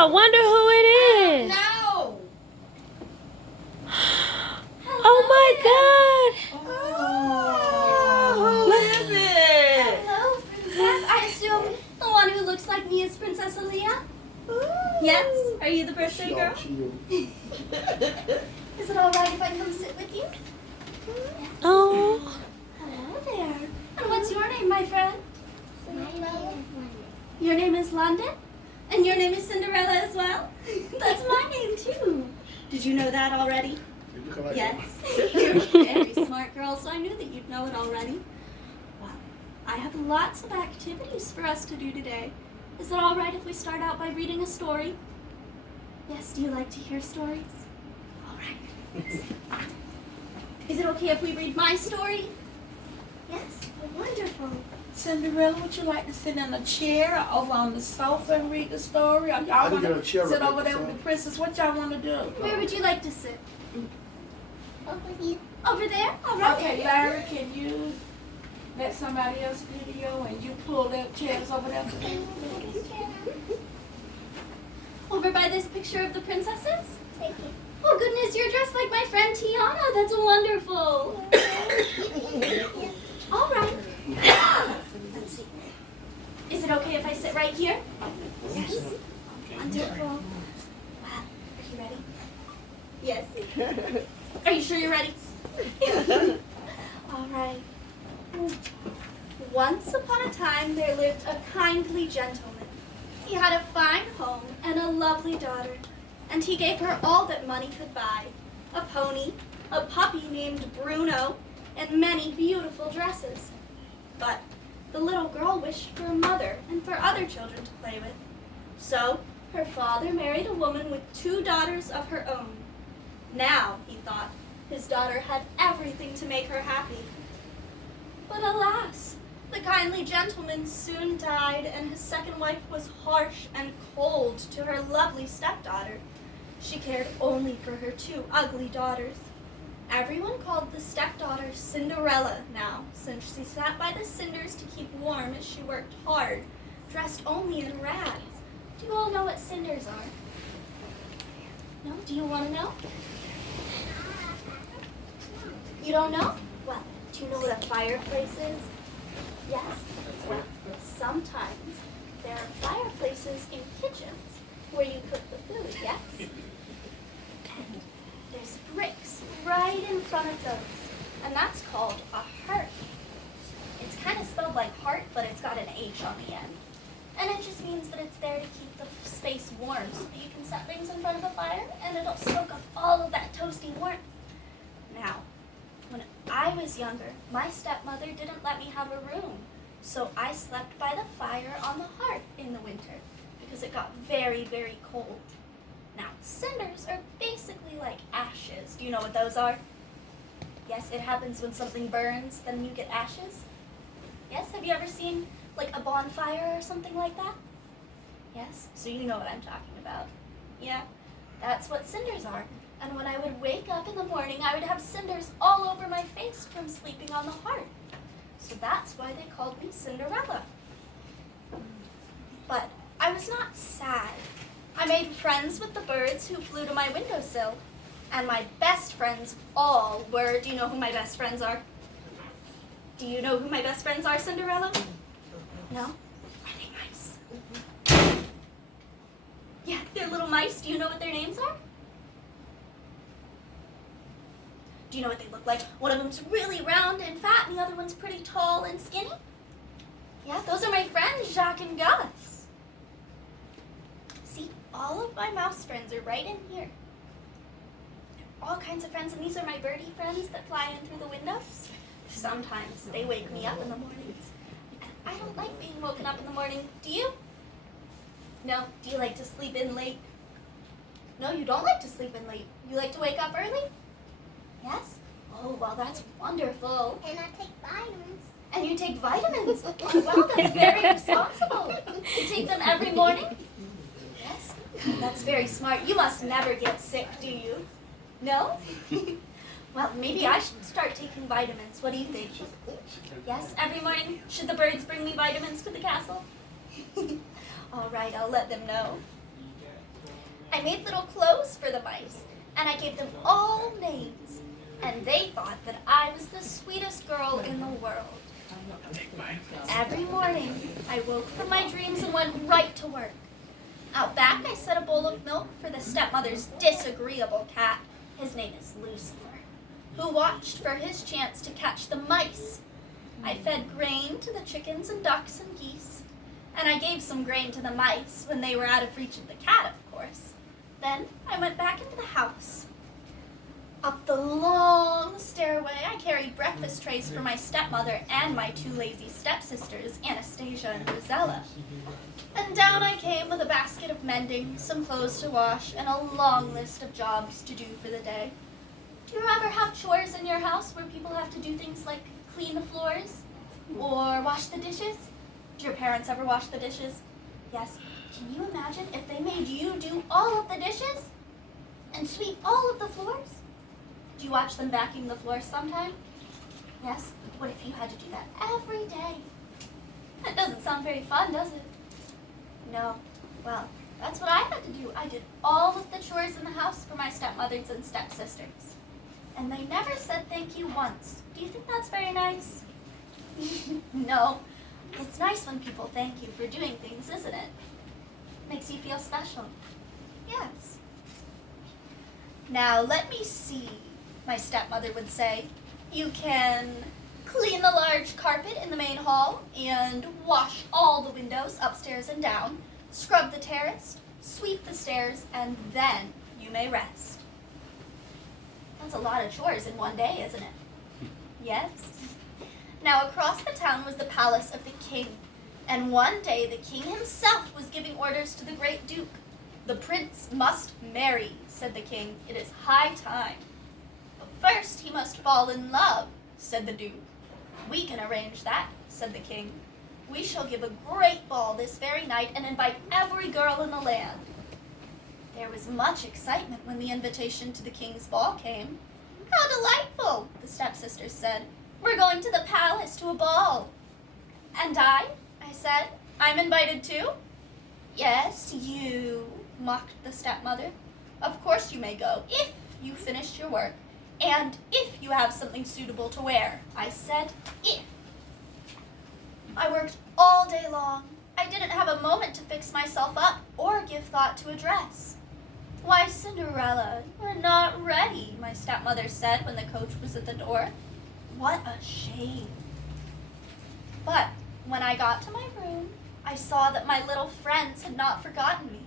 I wonder who it is. No. Oh my God. Who is it? Hello, Princess. I assume the one who looks like me is Princess Aaliyah? Yes? Are you the birthday girl? Is it all right if I come sit with you? Oh. Hello there. And what's your name, my friend? My name is London. Your name is London? And your name is Cinderella as well? That's my name too. Did you know that already? Yes. You're a very smart girl, so I knew that you'd know it already. Well, I have lots of activities for us to do today. Is it all right if we start out by reading a story? Yes, do you like to hear stories? All right. Is it okay if we read my story? Yes, wonderful. Cinderella, would you like to sit in a chair or over on the sofa and read the story? Or I y'all didn't want get a chair to sit right over there now, with the princess? What y'all want to do? Where would you like to sit? Over here. Over there? All right. Okay, Larry, can you let somebody else video and you pull their chairs over there for them? Over by this picture of the princesses? Thank you. Oh goodness, you're dressed like my friend Tiana. That's wonderful. All right. Let's see. Is it okay if I sit right here? Yes. Wonderful. Wow. Are you ready? Yes. Are you sure you're ready? All right. Once upon a time, there lived a kindly gentleman. He had a fine home and a lovely daughter, and he gave her all that money could buy: a pony, a puppy named Bruno, and many beautiful dresses. But the little girl wished for a mother and for other children to play with. So her father married a woman with 2 daughters of her own. Now, he thought, his daughter had everything to make her happy. But alas, the kindly gentleman soon died, and his second wife was harsh and cold to her lovely stepdaughter. She cared only for her 2 ugly daughters. Everyone called the stepdaughter Cinderella now, since she sat by the cinders to keep warm as she worked hard, dressed only in rags. Do you all know what cinders are? No? Do you want to know? You don't know? Well, do you know what a fireplace is? Yes? Well, sometimes there are fireplaces in kitchens where you cook the food, yes? And there's bricks right in front of those, and that's called a hearth. It's kind of spelled like heart, but it's got an H on the end. And it just means that it's there to keep the space warm so that you can set things in front of the fire, and it'll soak up all of that toasty warmth. Now, when I was younger, my stepmother didn't let me have a room, so I slept by the fire on the hearth in the winter because it got very, very cold. Now, cinders are basically like ashes. Do you know what those are? Yes, it happens when something burns, then you get ashes. Yes, have you ever seen like a bonfire or something like that? Yes, so you know what I'm talking about. Yeah, that's what cinders are. And when I would wake up in the morning, I would have cinders all over my face from sleeping on the hearth. So that's why they called me Cinderella. But I was not sad. I made friends with the birds who flew to my windowsill. And my best friends all were, do you know who my best friends are? Do you know who my best friends are, Cinderella? No? Are they mice? Yeah, they're little mice. Do you know what their names are? Do you know what they look like? One of them's really round and fat, and the other one's pretty tall and skinny. Yeah, those are my friends, Jacques and Gus. See, all of my mouse friends are right in here. All kinds of friends, and these are my birdie friends that fly in through the windows. Sometimes they wake me up in the mornings. And I don't like being woken up in the morning. Do you? No? Do you like to sleep in late? No, you don't like to sleep in late. You like to wake up early? Yes? Oh, well, that's wonderful. And I take vitamins. And you take vitamins? Oh, wow, that's very responsible. You take them every morning? Yes? That's very smart. You must never get sick, do you? No? Well, maybe I should start taking vitamins. What do you think? Yes, every morning? Should the birds bring me vitamins to the castle? All right, I'll let them know. I made little clothes for the mice, and I gave them all names. And they thought that I was the sweetest girl in the world. Every morning, I woke from my dreams and went right to work. Out back, I set a bowl of milk for the stepmother's disagreeable cat. His name is Lucifer, who watched for his chance to catch the mice. I fed grain to the chickens and ducks and geese, and I gave some grain to the mice when they were out of reach of the cat, of course. Then I went back into the house. Up the long stairway, I carried breakfast trays for my stepmother and my two lazy stepsisters, Anastasia and Rosella. And down I came with a basket of mending, some clothes to wash, and a long list of jobs to do for the day. Do you ever have chores in your house where people have to do things like clean the floors or wash the dishes? Do your parents ever wash the dishes? Yes. Can you imagine if they made you do all of the dishes and sweep all of the floors? Do you watch them vacuum the floors sometime? Yes. What if you had to do that every day? That doesn't sound very fun, does it? No. Well, that's what I had to do. I did all of the chores in the house for my stepmothers and stepsisters. And they never said thank you once. Do you think that's very nice? No. It's nice when people thank you for doing things, isn't it? Makes you feel special. Yes. Now, let me see, my stepmother would say. You can clean the large carpet in the main hall and wash all the windows upstairs and down, scrub the terrace, sweep the stairs, and then you may rest. That's a lot of chores in one day, isn't it? Yes. Now, across the town was the palace of the king, and one day the king himself was giving orders to the great duke. The prince must marry, said the king. It is high time. But first he must fall in love, said the duke. We can arrange that, said the king. We shall give a great ball this very night and invite every girl in the land. There was much excitement when the invitation to the king's ball came. How delightful, the stepsisters said. We're going to the palace to a ball. And I said, I'm invited too? Yes, you, mocked the stepmother. Of course you may go, if you finish your work, and if you have something suitable to wear. I said, if. I worked all day long. I didn't have a moment to fix myself up or give thought to a dress. Why, Cinderella, you're not ready, my stepmother said when the coach was at the door. What a shame. But when I got to my room, I saw that my little friends had not forgotten me.